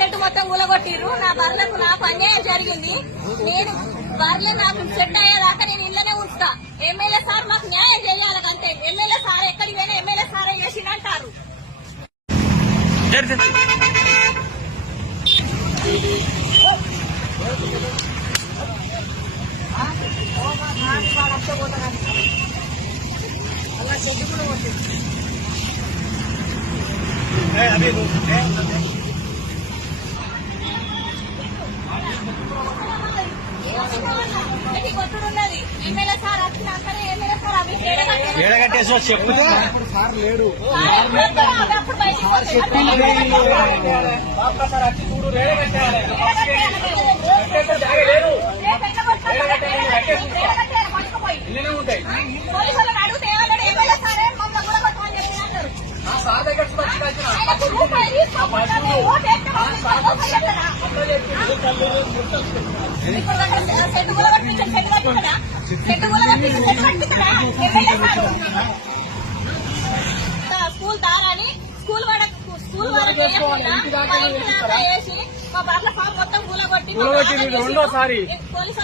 Set మొత్తం కూలగొట్టిర్రు నా బర్లకు నాకు అన్యాయం జరిగింది. నేను బర్రెలు నాకు సెట్ అయ్యేదాకా నేను ఇళ్ళనే ఉంచుతా. ఎమ్మెల్యే సార్ మాకు న్యాయం చేయాలి అంతే ఎమ్మెల్యే సార్ ఎక్కడికి పోయినా ఎమ్మెల్యే సార్ చేసిందంటారు ఇది కొట్టుడున్నది ఎమ్మెల్యే సార్ వచ్చినాకనే ఎమ్మెల్యే సార్ అవి చేయడం ఏడగట్టేసి చెప్తే సార్ లేడు అప్పుడు ఎమ్మెల్యే సారు. స్కూల్ దారని స్కూల్ వాడ స్కూల్ దాకా వేసి మా బర్ల ఫామ్ మొత్తం కూలగొట్టి రెండోసారి.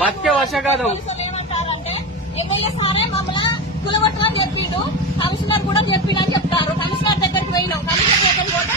బతికే వర్షాకాలం. పోలీసులు ఏమంటారంటే ఎమ్మెల్యే సారే మమ్మల్ని కూలగొట్టమని చెప్పిండు కమిషనర్ కూడా చెప్పిండు అని చెప్తారు కమిషనర్ దగ్గరికి పోయినాం కమిషనర్ దగ్గరికి పోతే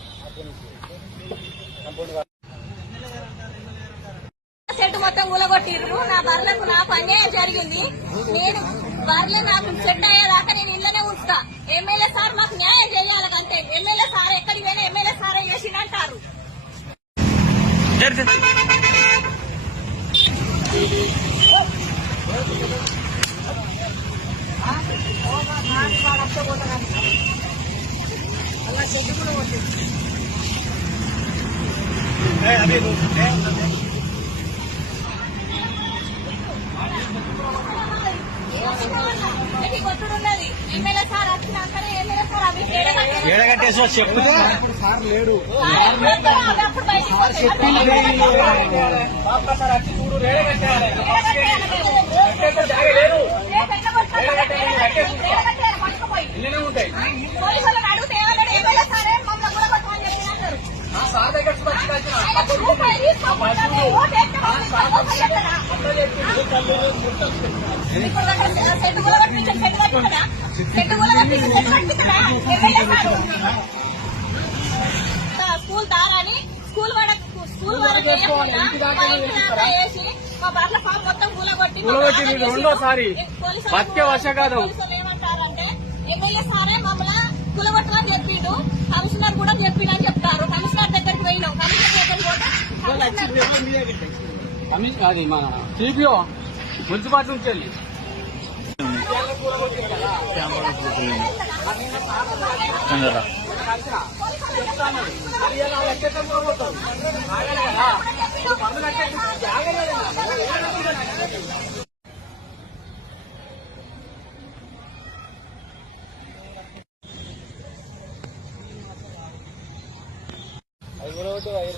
సెట్ మొత్తం కూలగొట్టిర్రు నా బర్లకు నాకు అన్యాయం జరిగింది. నేను బర్రెలు నాకు సెట్ అయ్యేదాకా నేను ఇళ్ళనే ఉంచుతా. ఎమ్మెల్యే సార్ మాకు న్యాయం చేయాలి అంతే ఎమ్మెల్యే సార్ ఎక్కడికి పోయినా ఎమ్మెల్యే సార్ చేసిందంటారు ఇది కొట్టుడున్నది ఎమ్మెల్యే సార్ వచ్చినాకనే ఎమ్మెల్యే సార్ అవి చేయడం ఏడగట్టేసి చెప్తే సార్ లేడు స్కూల్ దారని స్కూల్ స్కూల్ వరకు వేసి మా బర్ల ఫామ్ మొత్తం కూలగొట్టి రెండోసారి. పోలీసులు ఏమంటారంటే ఎమ్మెల్యే సారే మమ్మల్ని కూలగొట్టమని చెప్పిండు కమిషనర్ కూడా చెప్పిండు అని చెప్తారు కమిషనర్ దగ్గరికి పోయినాం కమిషనర్ దగ్గరికి పోతే అది మన టీపీఓ మున్సిపాలిటీ నుంచి వెళ్ళి. అది కూడా ఒకటి ఐదు